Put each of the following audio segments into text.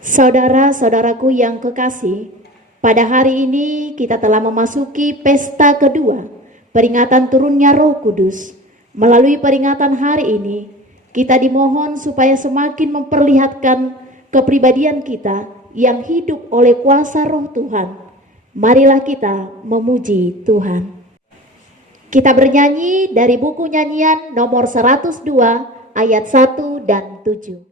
Saudara-saudaraku yang kekasih, pada hari ini kita telah memasuki pesta kedua, peringatan turunnya Roh Kudus. Melalui peringatan hari ini, kita dimohon supaya semakin memperlihatkan kepribadian kita yang hidup oleh kuasa Roh Tuhan. Marilah kita memuji Tuhan. Kita bernyanyi dari buku nyanyian nomor 102 ayat 1 dan 7.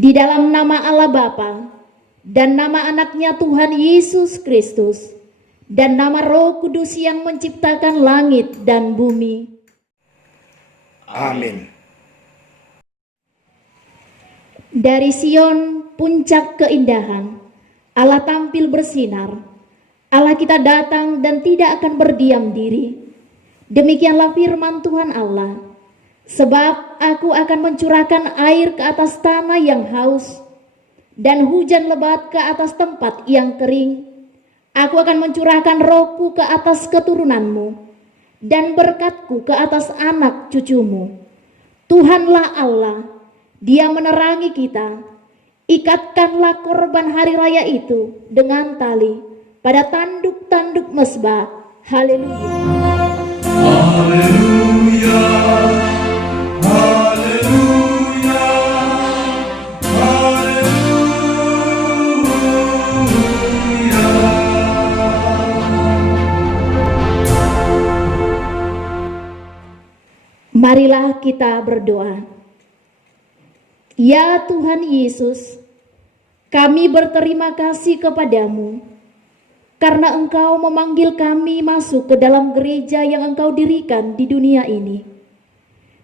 Di dalam nama Allah Bapa dan nama anaknya Tuhan Yesus Kristus dan nama Roh Kudus yang menciptakan langit dan bumi. Amin. Dari Sion, puncak keindahan, Allah tampil bersinar. Allah kita datang dan tidak akan berdiam diri. Demikianlah firman Tuhan Allah. Sebab aku akan mencurahkan air ke atas tanah yang haus, dan hujan lebat ke atas tempat yang kering. Aku akan mencurahkan rohku ke atas keturunanmu, dan berkatku ke atas anak cucumu. Tuhanlah Allah, Dia menerangi kita. Ikatkanlah korban hari raya itu dengan tali pada tanduk-tanduk mezbah. Haleluya. Haleluya. Marilah kita berdoa. Ya Tuhan Yesus, kami berterima kasih kepadamu karena Engkau memanggil kami masuk ke dalam gereja yang Engkau dirikan di dunia ini.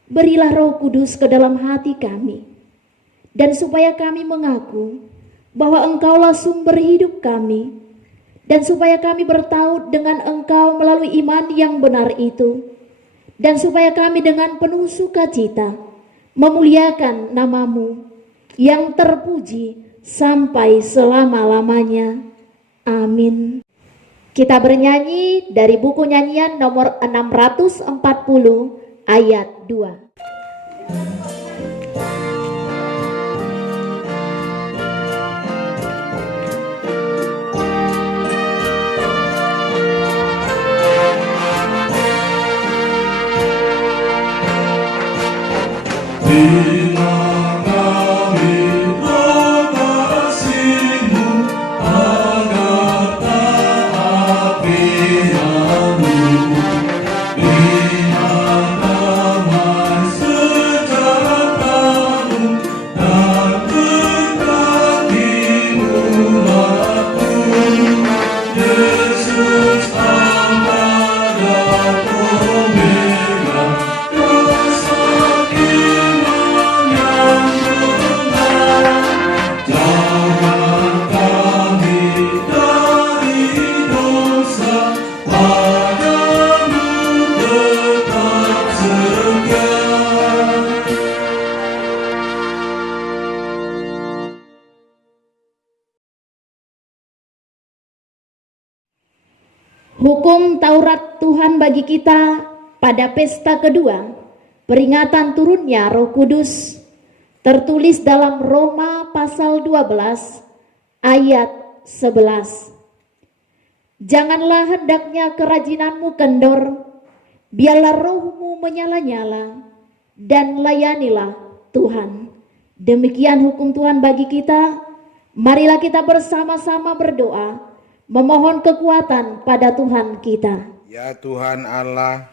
Berilah Roh Kudus ke dalam hati kami, dan supaya kami mengaku bahwa Engkaulah sumber hidup kami, dan supaya kami bertaut dengan Engkau melalui iman yang benar itu, dan supaya kami dengan penuh sukacita memuliakan nama-Mu yang terpuji sampai selama-lamanya. Amin. Kita bernyanyi dari buku nyanyian nomor 640 ayat 2. Hukum Taurat Tuhan bagi kita pada pesta kedua, peringatan turunnya Roh Kudus, tertulis dalam Roma pasal 12 ayat 11. Janganlah hendaknya kerajinanmu kendor, biarlah rohmu menyala-nyala, dan layanilah Tuhan. Demikian hukum Tuhan bagi kita. Marilah kita bersama-sama berdoa, memohon kekuatan pada Tuhan kita. Ya Tuhan Allah,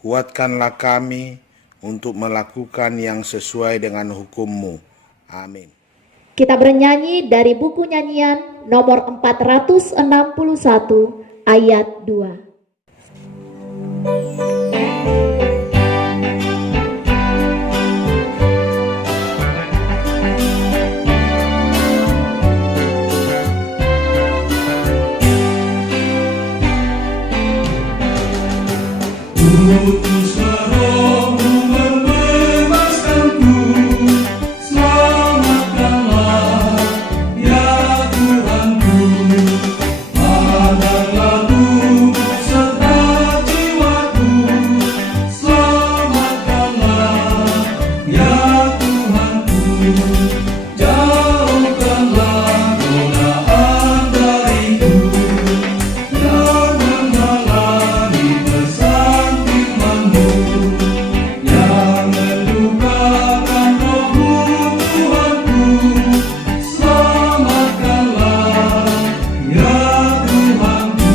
kuatkanlah kami untuk melakukan yang sesuai dengan hukum-Mu. Amin. Kita bernyanyi dari buku nyanyian nomor 461 ayat 2. Utuslah Roh-Mu membebaskanku, selamatkanlah ya Tuhanku. Padamlah tubuh serta jiwaku, selamatkanlah ya Tuhanku. Jauhkanlah godaan dariku yang menghalangi pesan firman-Mu, yang mendukakan rohku Tuhanku. Selamatkanlah ya Tuhanku.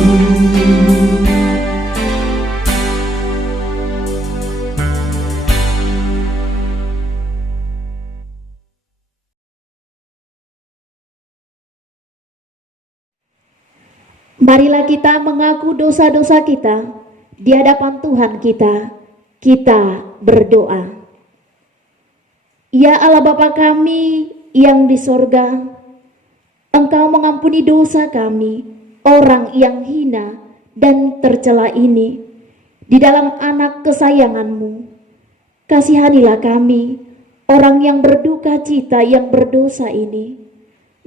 Marilah kita mengaku dosa-dosa kita di hadapan Tuhan kita. Kita berdoa. Ya Allah Bapa kami yang di sorga, Engkau mengampuni dosa kami, orang yang hina dan tercela ini, di dalam anak kesayangan-Mu. Kasihanilah kami, orang yang berduka cita yang berdosa ini.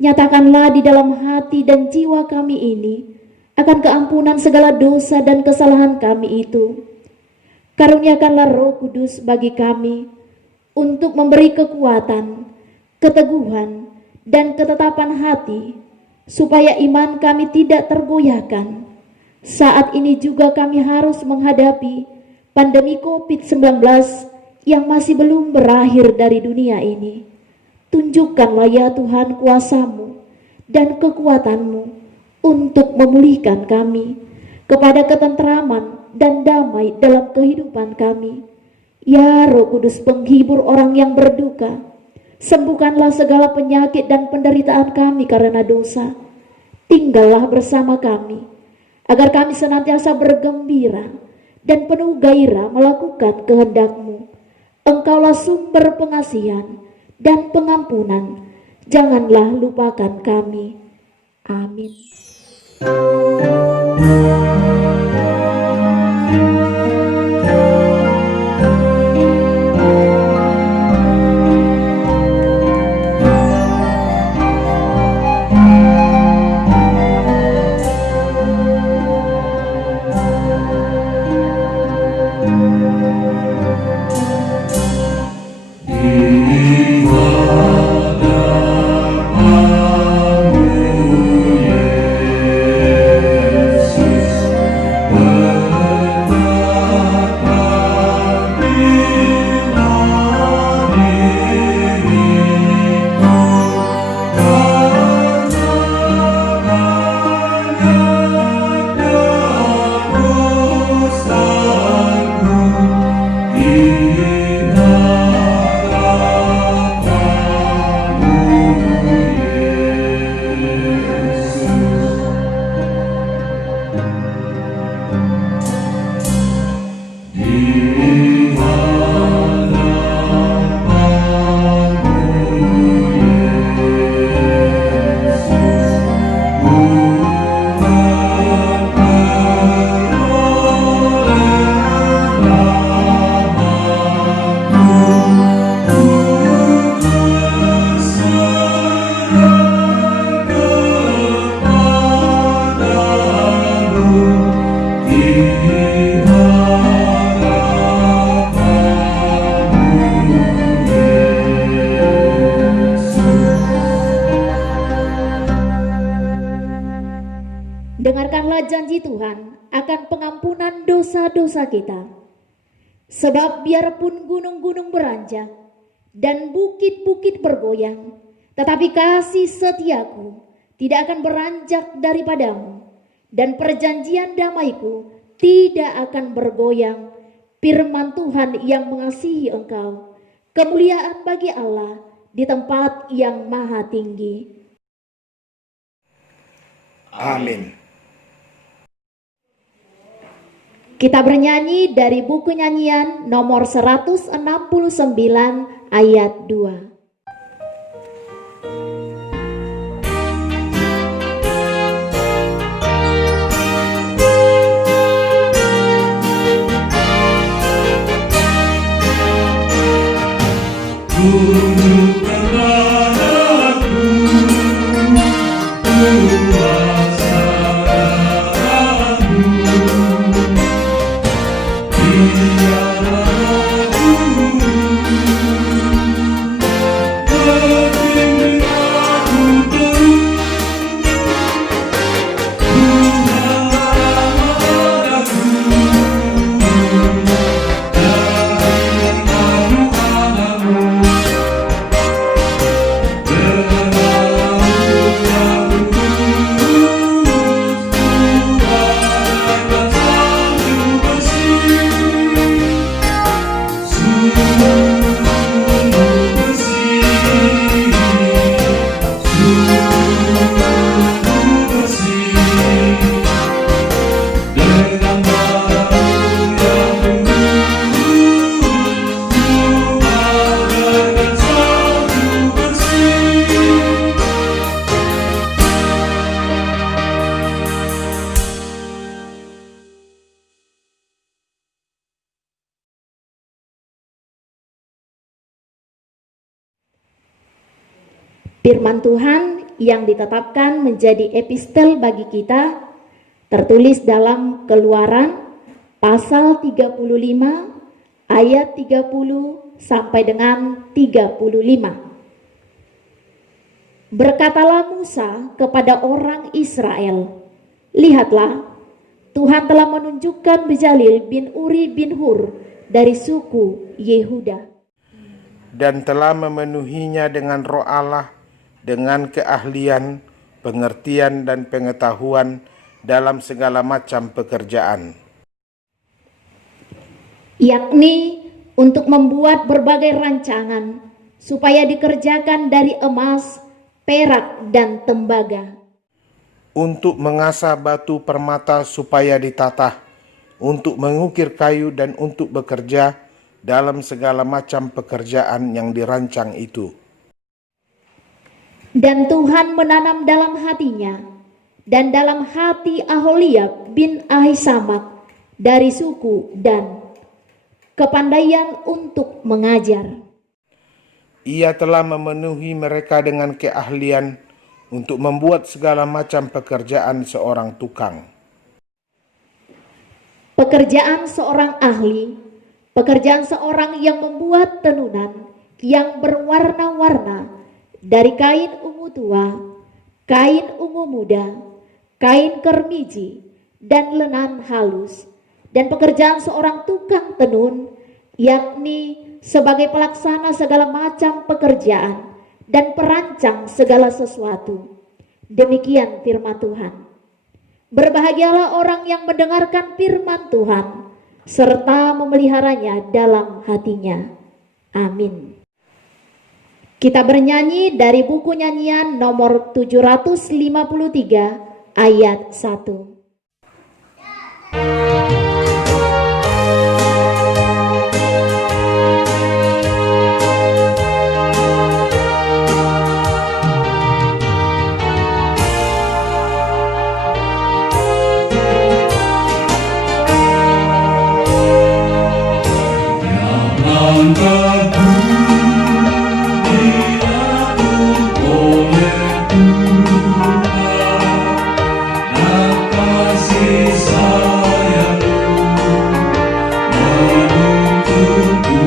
Nyatakanlah di dalam hati dan jiwa kami ini akan keampunan segala dosa dan kesalahan kami itu. Karuniakanlah Roh Kudus bagi kami untuk memberi kekuatan, keteguhan, dan ketetapan hati, supaya iman kami tidak tergoyahkan. Saat ini juga kami harus menghadapi pandemi COVID-19 yang masih belum berakhir dari dunia ini. Tunjukkanlah ya Tuhan kuasa-Mu dan kekuatan-Mu untuk memulihkan kami kepada ketentraman dan damai dalam kehidupan kami. Ya Roh Kudus penghibur orang yang berduka, sembuhkanlah segala penyakit dan penderitaan kami karena dosa. Tinggallah bersama kami, agar kami senantiasa bergembira dan penuh gairah melakukan kehendak-Mu. Engkaulah sumber pengasihan dan pengampunan, janganlah lupakan kami. Amin. Yesus dengarkanlah janji Tuhan akan pengampunan dosa-dosa kita. Sebab biarpun gunung-gunung beranjak dan bukit-bukit bergoyang, tetapi kasih setiaku tidak akan beranjak daripadamu, dan perjanjian damaiku tidak akan bergoyang. Firman Tuhan yang mengasihi engkau. Kemuliaan bagi Allah di tempat yang maha tinggi. Amin. Kita bernyanyi dari buku nyanyian nomor 169 ayat 2. Tunjukkanlah aku kuasa darah-Mu, biarlah aku berbimbing aku terus, Tuhanlah padaku dari anugerah-Mu. Firman Tuhan yang ditetapkan menjadi epistel bagi kita tertulis dalam Keluaran pasal 35 ayat 30 sampai dengan 35. Berkatalah Musa kepada orang Israel, "Lihatlah, Tuhan telah menunjukkan Bezalel bin Uri bin Hur dari suku Yehuda, Dan telah memenuhinya dengan roh Allah, dengan keahlian, pengertian, dan pengetahuan dalam segala macam pekerjaan, yakni untuk membuat berbagai rancangan supaya dikerjakan dari emas, perak, dan tembaga, untuk mengasah batu permata supaya ditatah, untuk mengukir kayu, dan untuk bekerja dalam segala macam pekerjaan yang dirancang itu." Dan Tuhan menanam dalam hatinya dan dalam hati Aholiab bin Ahisamak dari suku Dan kepandaian untuk mengajar. Ia telah memenuhi mereka dengan keahlian untuk membuat segala macam pekerjaan seorang tukang. Pekerjaan seorang ahli, pekerjaan seorang yang membuat tenunan yang berwarna-warna dari kain ungu tua, kain ungu muda, kain kermiji, dan lenan halus, dan pekerjaan seorang tukang tenun, yakni sebagai pelaksana segala macam pekerjaan dan perancang segala sesuatu. Demikian firman Tuhan. Berbahagialah orang yang mendengarkan firman Tuhan serta memeliharanya dalam hatinya. Amin. Kita bernyanyi dari buku nyanyian nomor 753 ayat 1. Langkahku diatur oleh Tuhan, dan kasih sayang-Mu menuntunku.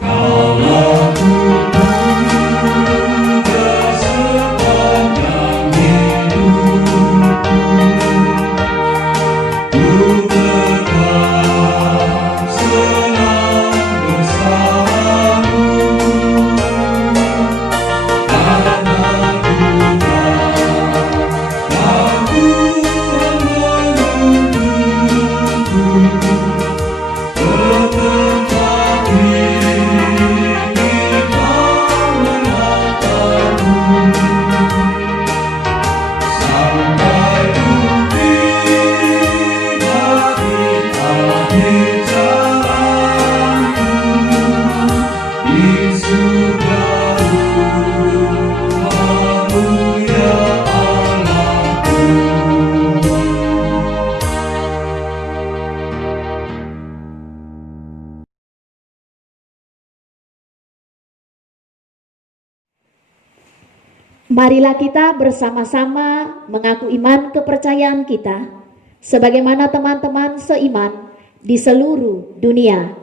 Kaulah ku puja sepanjang hidup. Marilah kita bersama-sama mengaku iman kepercayaan kita, sebagaimana teman-teman seiman di seluruh dunia.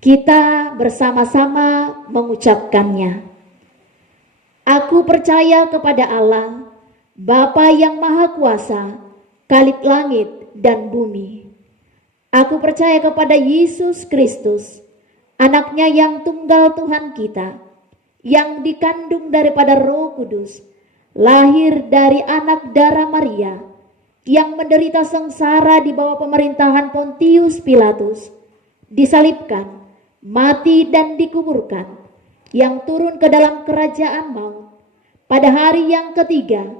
Kita bersama-sama mengucapkannya. Aku percaya kepada Allah, Bapa yang Maha Kuasa, Khalid langit dan bumi. Aku percaya kepada Yesus Kristus, Anaknya yang tunggal Tuhan kita, yang dikandung daripada Roh Kudus, lahir dari anak darah Maria, yang menderita sengsara di bawah pemerintahan Pontius Pilatus, disalibkan, mati dan dikuburkan, yang turun ke dalam kerajaan maut, pada hari yang ketiga,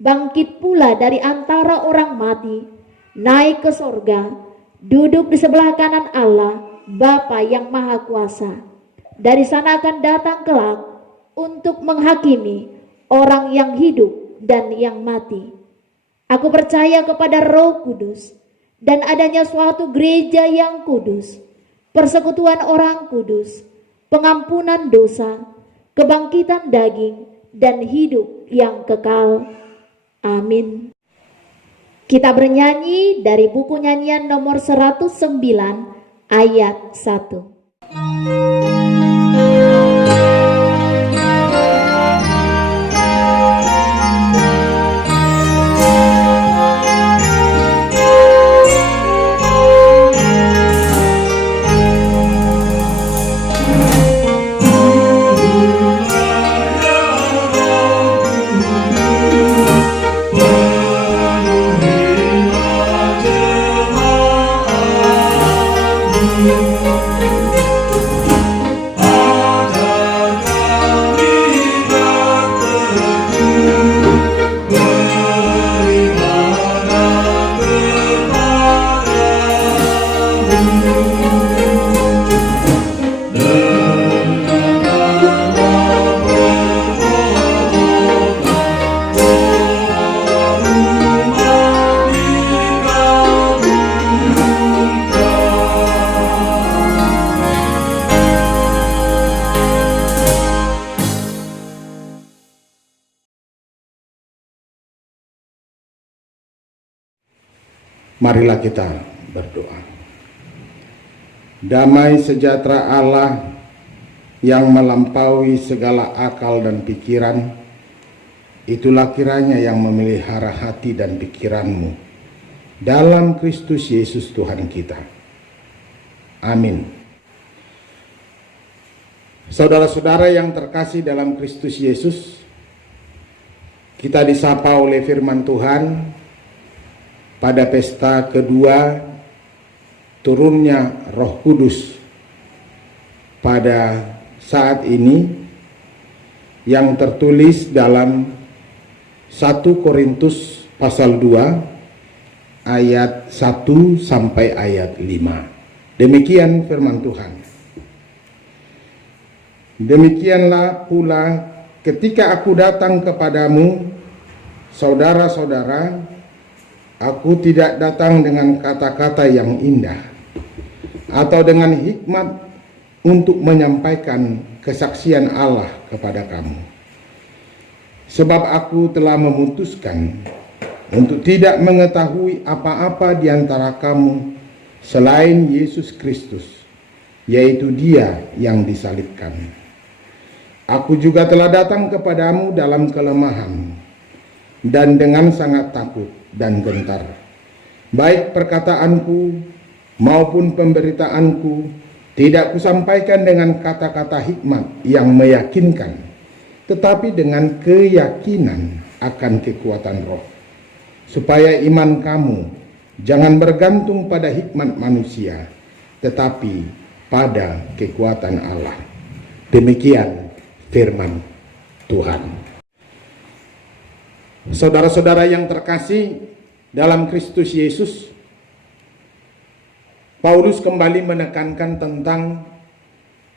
bangkit pula dari antara orang mati, naik ke sorga, duduk di sebelah kanan Allah, Bapa yang Maha Kuasa. Dari sana akan datang kelak untuk menghakimi orang yang hidup dan yang mati. Aku percaya kepada Roh Kudus dan adanya suatu gereja yang kudus, persekutuan orang kudus, pengampunan dosa, kebangkitan daging, dan hidup yang kekal. Amin. Kita bernyanyi dari buku nyanyian nomor 109 ayat 1. Marilah kita berdoa. Damai sejahtera Allah yang melampaui segala akal dan pikiran, itulah kiranya yang memelihara hati dan pikiranmu dalam Kristus Yesus Tuhan kita. Amin. Saudara-saudara yang terkasih dalam Kristus Yesus, kita disapa oleh firman Tuhan pada pesta kedua turunnya Roh Kudus pada saat ini, yang tertulis dalam 1 Korintus pasal 2 ayat 1 sampai ayat 5. Demikian firman Tuhan. Demikianlah pula ketika aku datang kepadamu, saudara-saudara, aku tidak datang dengan kata-kata yang indah atau dengan hikmat untuk menyampaikan kesaksian Allah kepada kamu. Sebab aku telah memutuskan untuk tidak mengetahui apa-apa di antara kamu selain Yesus Kristus, yaitu Dia yang disalibkan. Aku juga telah datang kepadamu dalam kelemahan dan dengan sangat takut dan gentar. Baik perkataanku maupun pemberitaanku tidak kusampaikan dengan kata-kata hikmat yang meyakinkan, tetapi dengan keyakinan akan kekuatan Roh, supaya iman kamu jangan bergantung pada hikmat manusia, tetapi pada kekuatan Allah. Demikian firman Tuhan. Saudara-saudara yang terkasih dalam Kristus Yesus, Paulus kembali menekankan tentang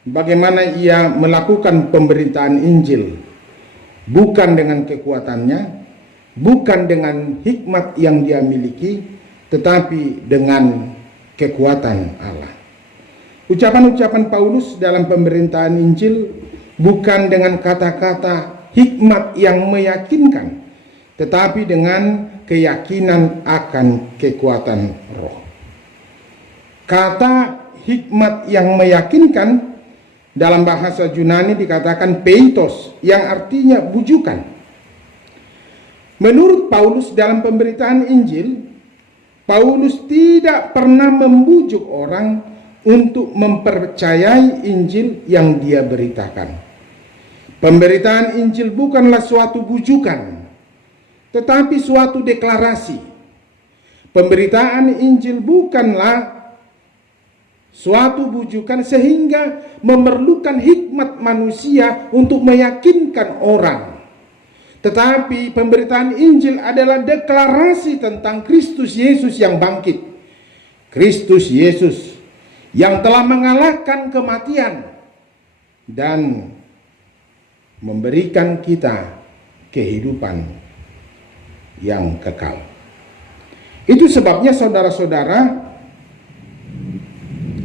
bagaimana ia melakukan pemberitaan Injil bukan dengan kekuatannya, bukan dengan hikmat yang dia miliki, tetapi dengan kekuatan Allah. Ucapan-ucapan Paulus dalam pemberitaan Injil bukan dengan kata-kata hikmat yang meyakinkan, tetapi dengan keyakinan akan kekuatan roh. Kata hikmat yang meyakinkan dalam bahasa Yunani dikatakan peitos, yang artinya bujukan. Menurut Paulus dalam pemberitaan Injil, Paulus tidak pernah membujuk orang untuk mempercayai Injil yang dia beritakan. Pemberitaan Injil bukanlah suatu bujukan, tetapi suatu deklarasi. Pemberitaan Injil bukanlah suatu bujukan sehingga memerlukan hikmat manusia untuk meyakinkan orang. Tetapi pemberitaan Injil adalah deklarasi tentang Kristus Yesus yang bangkit. Kristus Yesus yang telah mengalahkan kematian dan memberikan kita kehidupan yang kekal. Itu sebabnya saudara-saudara,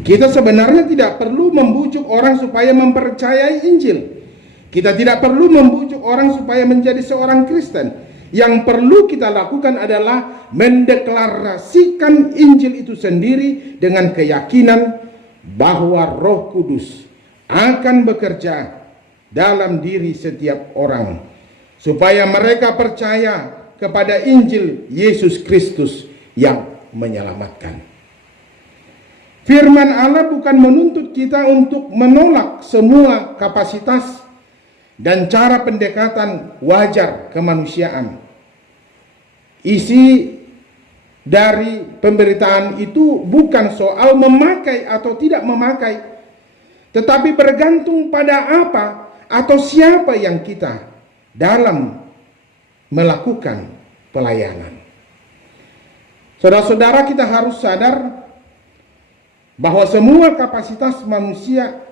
kita sebenarnya tidak perlu membujuk orang supaya mempercayai Injil. Kita tidak perlu membujuk orang supaya menjadi seorang Kristen. Yang perlu kita lakukan adalah mendeklarasikan Injil itu sendiri dengan keyakinan bahwa Roh Kudus akan bekerja dalam diri setiap orang supaya mereka percaya kepada Injil Yesus Kristus yang menyelamatkan. Firman Allah bukan menuntut kita untuk menolak semua kapasitas dan cara pendekatan wajar kemanusiaan. Isi dari pemberitaan itu bukan soal memakai atau tidak memakai, tetapi bergantung pada apa atau siapa yang kita dalam melakukan pelayanan. Saudara-saudara, kita harus sadar bahwa semua kapasitas manusia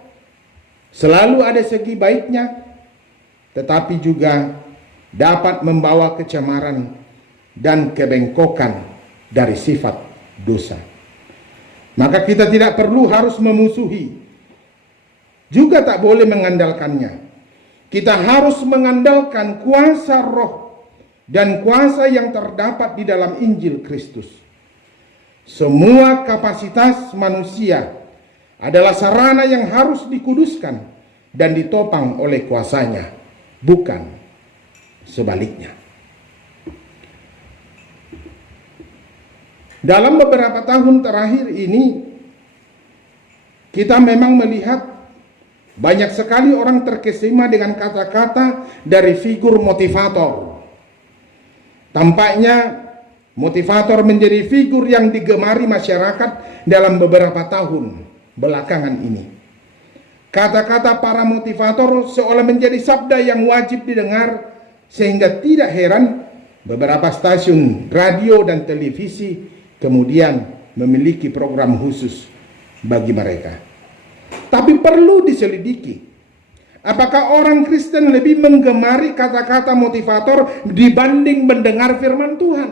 selalu ada segi baiknya, tetapi juga dapat membawa kecemaran dan kebengkokan dari sifat dosa. Maka kita tidak perlu harus memusuhi, juga tak boleh mengandalkannya. Kita harus mengandalkan kuasa roh dan kuasa yang terdapat di dalam Injil Kristus. Semua kapasitas manusia adalah sarana yang harus dikuduskan dan ditopang oleh kuasanya, bukan sebaliknya. Dalam beberapa tahun terakhir ini, kita memang melihat banyak sekali orang terkesima dengan kata-kata dari figur motivator. Tampaknya motivator menjadi figur yang digemari masyarakat dalam beberapa tahun belakangan ini. Kata-kata para motivator seolah menjadi sabda yang wajib didengar, sehingga tidak heran beberapa stasiun radio dan televisi kemudian memiliki program khusus bagi mereka. Tapi perlu diselidiki, apakah orang Kristen lebih menggemari kata-kata motivator dibanding mendengar firman Tuhan?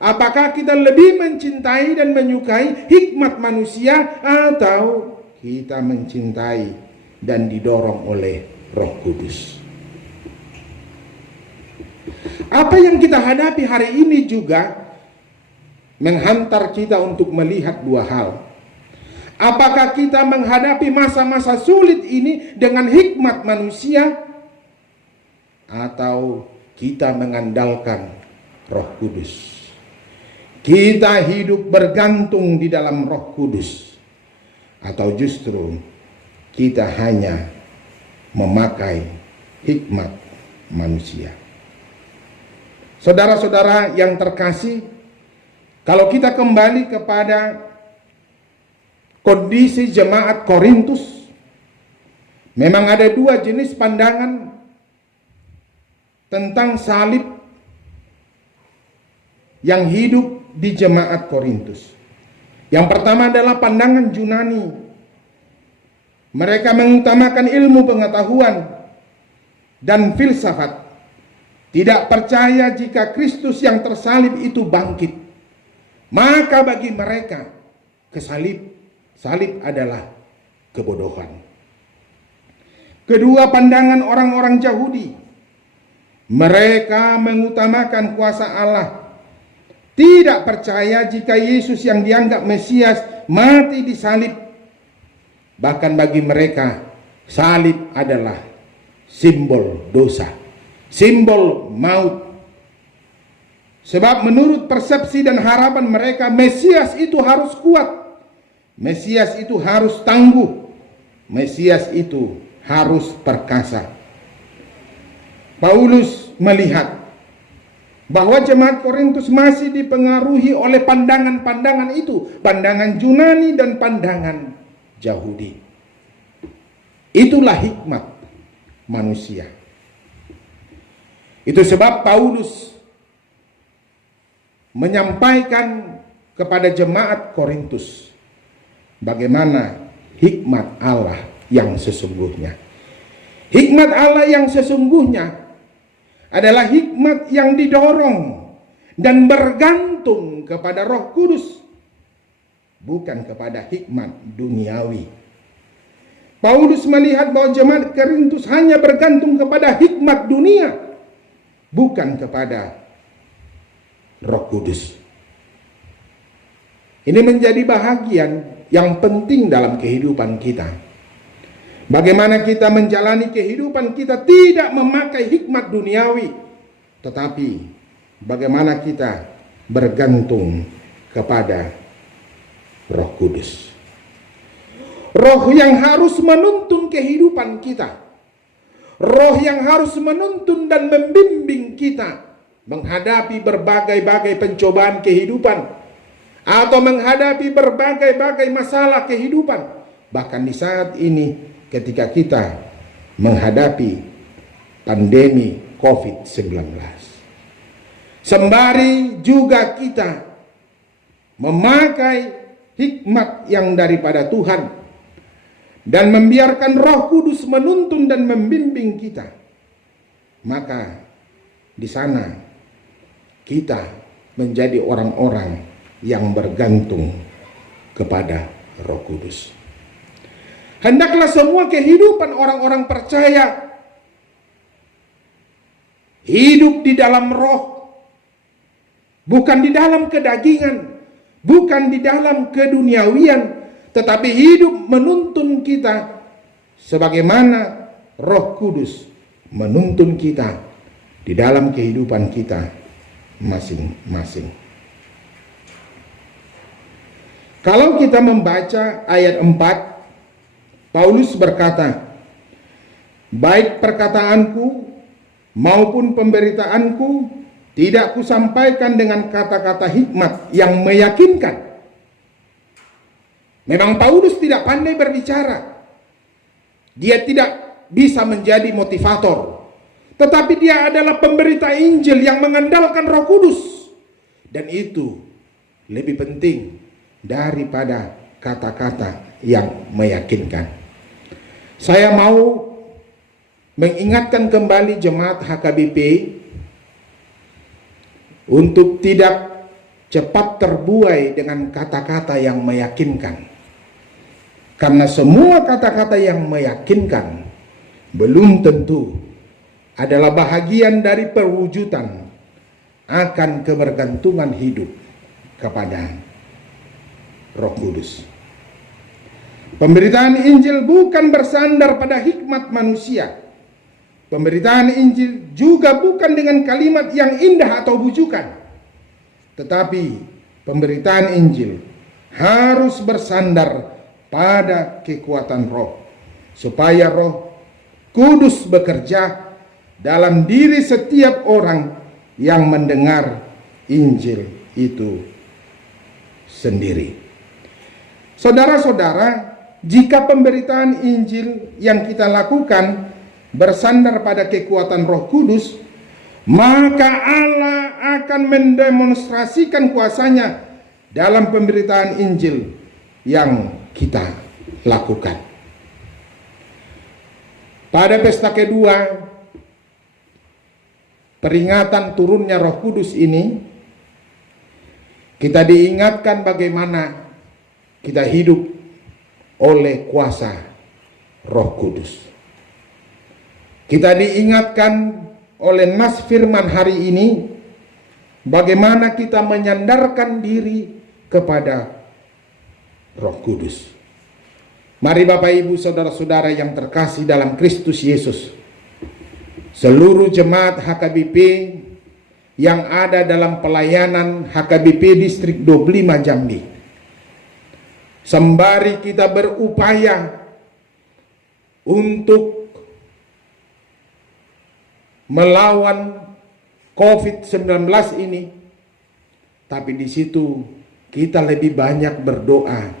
Apakah kita lebih mencintai dan menyukai hikmat manusia, atau kita mencintai dan didorong oleh Roh Kudus? Apa yang kita hadapi hari ini juga menghantar kita untuk melihat dua hal. Apakah kita menghadapi masa-masa sulit ini dengan hikmat manusia, atau kita mengandalkan Roh Kudus? Kita hidup bergantung di dalam Roh Kudus, atau justru kita hanya memakai hikmat manusia? Saudara-saudara yang terkasih, kalau kita kembali kepada kondisi jemaat Korintus, memang ada dua jenis pandangan tentang salib yang hidup di jemaat Korintus. Yang pertama adalah pandangan Yunani. Mereka mengutamakan ilmu pengetahuan dan filsafat, tidak percaya jika Kristus yang tersalib itu bangkit. Maka bagi mereka salib adalah kebodohan. Kedua, pandangan orang-orang Yahudi. Mereka mengutamakan kuasa Allah, tidak percaya jika Yesus yang dianggap Mesias mati di salib. Bahkan bagi mereka, salib adalah simbol dosa, simbol maut. Sebab menurut persepsi dan harapan mereka, Mesias itu harus kuat, Mesias itu harus tangguh, Mesias itu harus perkasa. Paulus melihat bahwa jemaat Korintus masih dipengaruhi oleh pandangan-pandangan itu, pandangan Yunani dan pandangan Yahudi. Itulah hikmat manusia. Itu sebab Paulus menyampaikan kepada jemaat Korintus bagaimana hikmat Allah yang sesungguhnya. Hikmat Allah yang sesungguhnya adalah hikmat yang didorong dan bergantung kepada Roh Kudus, bukan kepada hikmat duniawi. Paulus melihat bahwa jemaat Korintus hanya bergantung kepada hikmat dunia, bukan kepada Roh Kudus. Ini menjadi bahagian yang penting dalam kehidupan kita. Bagaimana kita menjalani kehidupan kita tidak memakai hikmat duniawi, tetapi bagaimana kita bergantung kepada Roh Kudus. Roh yang harus menuntun kehidupan kita. Roh yang harus menuntun dan membimbing kita menghadapi berbagai-bagai pencobaan kehidupan atau menghadapi berbagai-bagai masalah kehidupan. Bahkan di saat ini ketika kita menghadapi pandemi COVID-19. Sembari juga kita memakai hikmat yang daripada Tuhan dan membiarkan Roh Kudus menuntun dan membimbing kita, maka di sana kita menjadi orang-orang yang bergantung kepada Roh Kudus. Hendaklah semua kehidupan orang-orang percaya hidup di dalam roh, bukan di dalam kedagingan, bukan di dalam keduniawian, tetapi hidup menuntun kita sebagaimana Roh Kudus menuntun kita di dalam kehidupan kita masing-masing. Kalau kita membaca ayat 4, Paulus berkata, baik perkataanku maupun pemberitaanku tidak kusampaikan dengan kata-kata hikmat yang meyakinkan. Memang Paulus tidak pandai berbicara. Dia tidak bisa menjadi motivator. Tetapi dia adalah pemberita Injil yang mengandalkan Roh Kudus. Dan itu lebih penting daripada kata-kata yang meyakinkan. Saya mau mengingatkan kembali jemaat HKBP untuk tidak cepat terbuai dengan kata-kata yang meyakinkan. Karena semua kata-kata yang meyakinkan belum tentu adalah bahagian dari perwujudan akan kebergantungan hidup kepada Roh Kudus. Pemberitaan Injil bukan bersandar pada hikmat manusia. Pemberitaan Injil juga bukan dengan kalimat yang indah atau bujukan. Tetapi pemberitaan Injil harus bersandar pada kekuatan roh, supaya Roh Kudus bekerja dalam diri setiap orang yang mendengar Injil itu sendiri. Saudara-saudara, jika pemberitaan Injil yang kita lakukan bersandar pada kekuatan Roh Kudus, maka Allah akan mendemonstrasikan kuasanya dalam pemberitaan Injil yang kita lakukan. Pada pesta kedua, peringatan turunnya Roh Kudus ini, kita diingatkan bagaimana kita hidup oleh kuasa Roh Kudus. Kita diingatkan oleh nas firman hari ini, bagaimana kita menyandarkan diri kepada Roh Kudus. Mari Bapak Ibu Saudara-saudara yang terkasih dalam Kristus Yesus, seluruh jemaat HKBP yang ada dalam pelayanan HKBP Distrik 25 Jambi, sembari kita berupaya untuk melawan COVID-19 ini, tapi di situ kita lebih banyak berdoa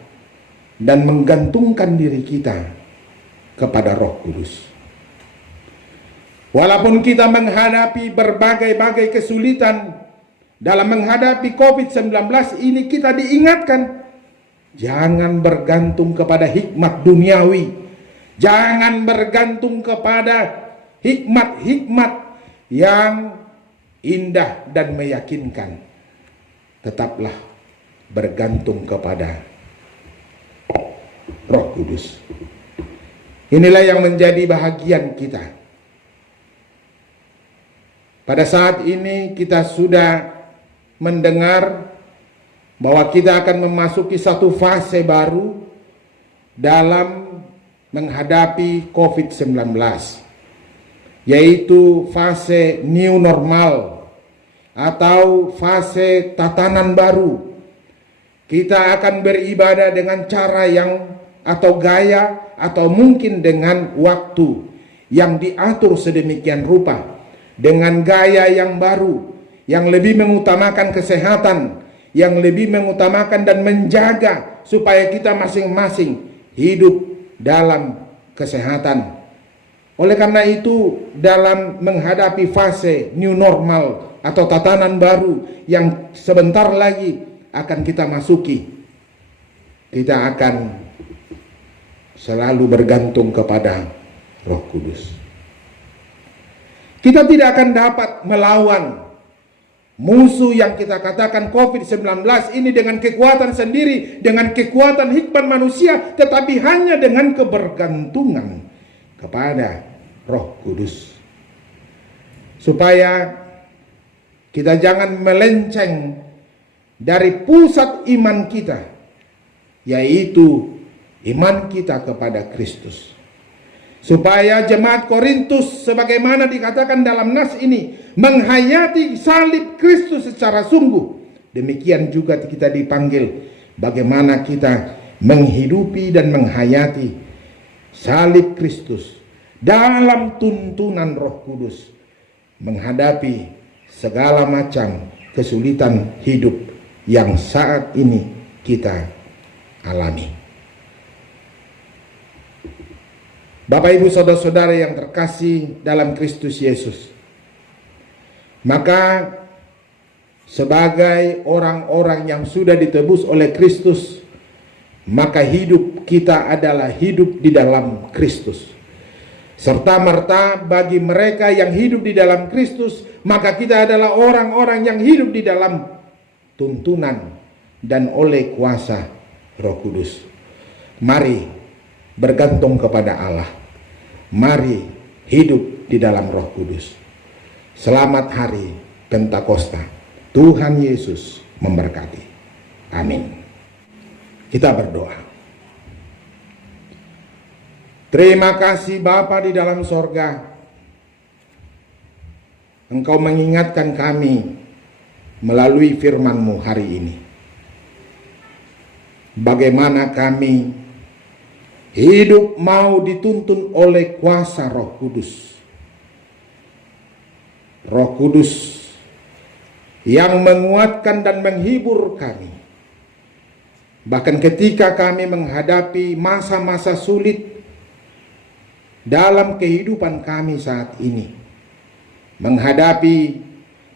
dan menggantungkan diri kita kepada Roh Kudus. Walaupun kita menghadapi berbagai-bagai kesulitan dalam menghadapi COVID-19 ini, kita diingatkan jangan bergantung kepada hikmat duniawi, jangan bergantung kepada hikmat-hikmat yang indah dan meyakinkan. Tetaplah bergantung kepada Roh Kudus. Inilah yang menjadi bahagian kita. Pada saat ini kita sudah mendengar bahwa kita akan memasuki satu fase baru dalam menghadapi COVID-19, yaitu fase new normal atau fase tatanan baru. Kita akan beribadah dengan cara yang atau gaya atau mungkin dengan waktu yang diatur sedemikian rupa, dengan gaya yang baru yang lebih mengutamakan kesehatan, yang lebih mengutamakan dan menjaga supaya kita masing-masing hidup dalam kesehatan. Oleh karena itu, dalam menghadapi fase new normal atau tatanan baru yang sebentar lagi akan kita masuki, kita akan selalu bergantung kepada Roh Kudus. Kita tidak akan dapat melawan musuh yang kita katakan COVID-19 ini dengan kekuatan sendiri, dengan kekuatan hikmat manusia, tetapi hanya dengan kebergantungan kepada Roh Kudus. Supaya kita jangan melenceng dari pusat iman kita, yaitu iman kita kepada Kristus. Supaya jemaat Korintus sebagaimana dikatakan dalam nas ini menghayati salib Kristus secara sungguh, demikian juga kita dipanggil bagaimana kita menghidupi dan menghayati salib Kristus dalam tuntunan Roh Kudus, menghadapi segala macam kesulitan hidup yang saat ini kita alami. Bapak Ibu Saudara-saudara yang terkasih dalam Kristus Yesus, maka sebagai orang-orang yang sudah ditebus oleh Kristus, maka hidup kita adalah hidup di dalam Kristus. Serta merta bagi mereka yang hidup di dalam Kristus, maka kita adalah orang-orang yang hidup di dalam tuntunan dan oleh kuasa Roh Kudus. Mari bergantung kepada Allah. Mari hidup di dalam Roh Kudus. Selamat hari Pentakosta. Tuhan Yesus memberkati. Amin. Kita berdoa. Terima kasih Bapa di dalam sorga. Engkau mengingatkan kami melalui firman-Mu hari ini. Bagaimana kami hidup mau dituntun oleh kuasa Roh Kudus. Roh Kudus yang menguatkan dan menghibur kami. Bahkan ketika kami menghadapi masa-masa sulit dalam kehidupan kami saat ini, menghadapi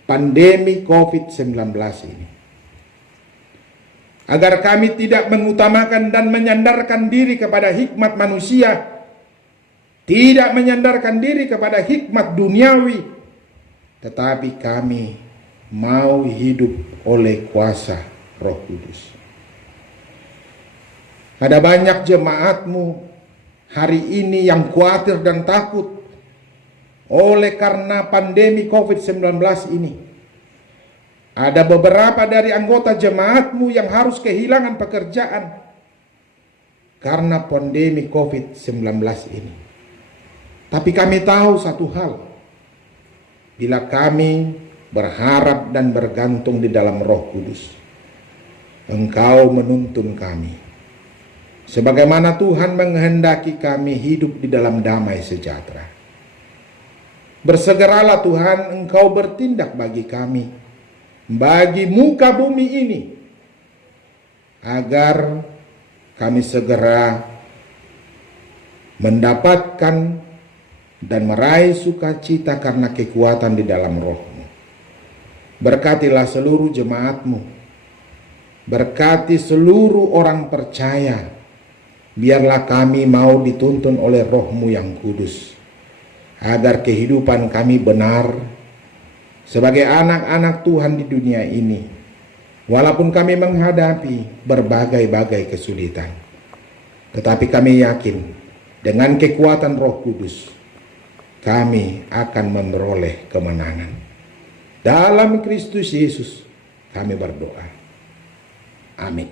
pandemi COVID-19 ini. Agar kami tidak mengutamakan dan menyandarkan diri kepada hikmat manusia, tidak menyandarkan diri kepada hikmat duniawi, tetapi kami mau hidup oleh kuasa Roh Kudus. Ada banyak jemaat-Mu hari ini yang khawatir dan takut Oleh karena pandemi COVID-19 ini, ada beberapa dari anggota jemaatmu yang harus kehilangan pekerjaan karena pandemi COVID-19 ini. Tapi kami tahu satu hal, bila kami berharap dan bergantung di dalam Roh Kudus, Engkau menuntun kami, sebagaimana Tuhan menghendaki kami hidup di dalam damai sejahtera. Bersegeralah Tuhan, Engkau bertindak bagi kami, bagi muka bumi ini, agar kami segera mendapatkan dan meraih sukacita karena kekuatan di dalam Roh-Mu. Berkatilah seluruh jemaat-Mu, berkati seluruh orang percaya, biarlah kami mau dituntun oleh Roh-Mu yang kudus, agar kehidupan kami benar sebagai anak-anak Tuhan di dunia ini, walaupun kami menghadapi berbagai-bagai kesulitan. Tetapi kami yakin dengan kekuatan Roh Kudus, kami akan memperoleh kemenangan. Dalam Kristus Yesus kami berdoa. Amin.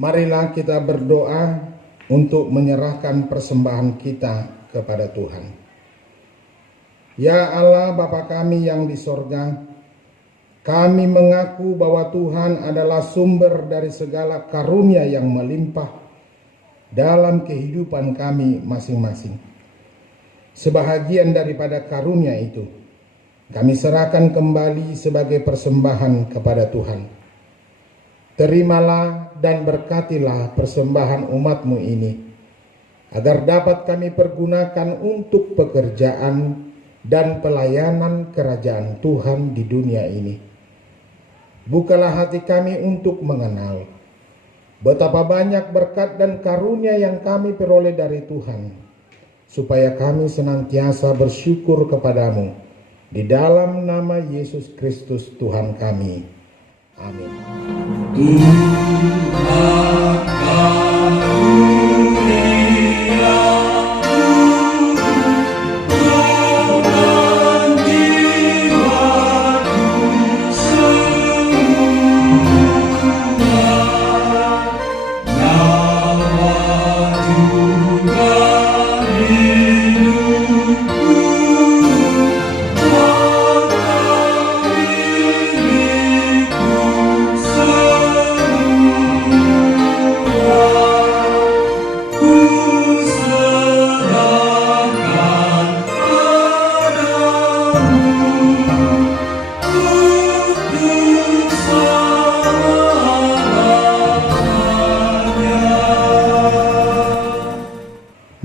Marilah kita berdoa untuk menyerahkan persembahan kita kepada Tuhan. Ya Allah Bapa kami yang di sorga, kami mengaku bahwa Tuhan adalah sumber dari segala karunia yang melimpah dalam kehidupan kami masing-masing. Sebahagian daripada karunia itu, kami serahkan kembali sebagai persembahan kepada Tuhan. Terimalah dan berkatilah persembahan umat-Mu ini, agar dapat kami pergunakan untuk pekerjaan dan pelayanan kerajaan Tuhan di dunia ini. Bukalah hati kami untuk mengenal betapa banyak berkat dan karunia yang kami peroleh dari Tuhan, supaya kami senantiasa bersyukur kepadamu, di dalam nama Yesus Kristus Tuhan kami. Amin. Tuhan karunia Tuhan jiwaku semua, nyawa juga hidupku, harta milikku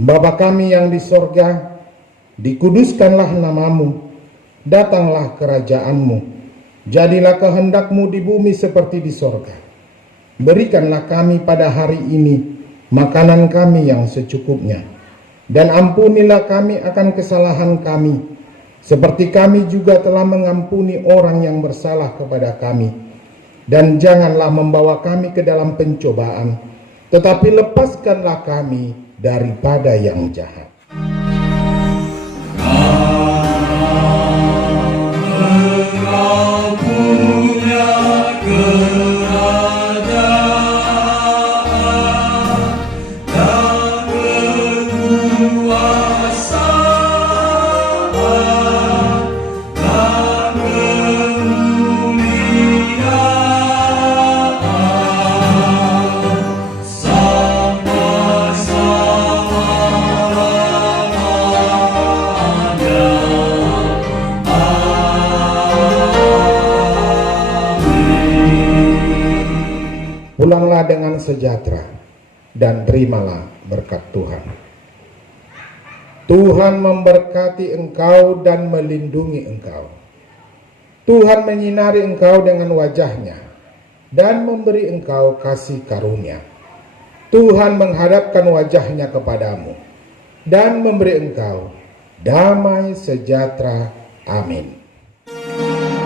Bapa kami yang di sorga, dikuduskanlah namamu, datanglah kerajaanmu, jadilah kehendak-Mu di bumi seperti di sorga. Berikanlah kami pada hari ini makanan kami yang secukupnya, dan ampunilah kami akan kesalahan kami, seperti kami juga telah mengampuni orang yang bersalah kepada kami. Dan janganlah membawa kami ke dalam pencobaan, tetapi lepaskanlah kami daripada yang jahat. Engkau punya kerajaan dan kekuasaan dan kemuliaan sampai Pulanglah dengan sejahtera dan terimalah berkat Tuhan. Tuhan memberkati engkau dan melindungi engkau. Tuhan menyinari engkau dengan wajah-Nya dan memberi engkau kasih karunia. Tuhan menghadapkan wajah-Nya kepadamu dan memberi engkau damai sejahtera. Amin. Amin.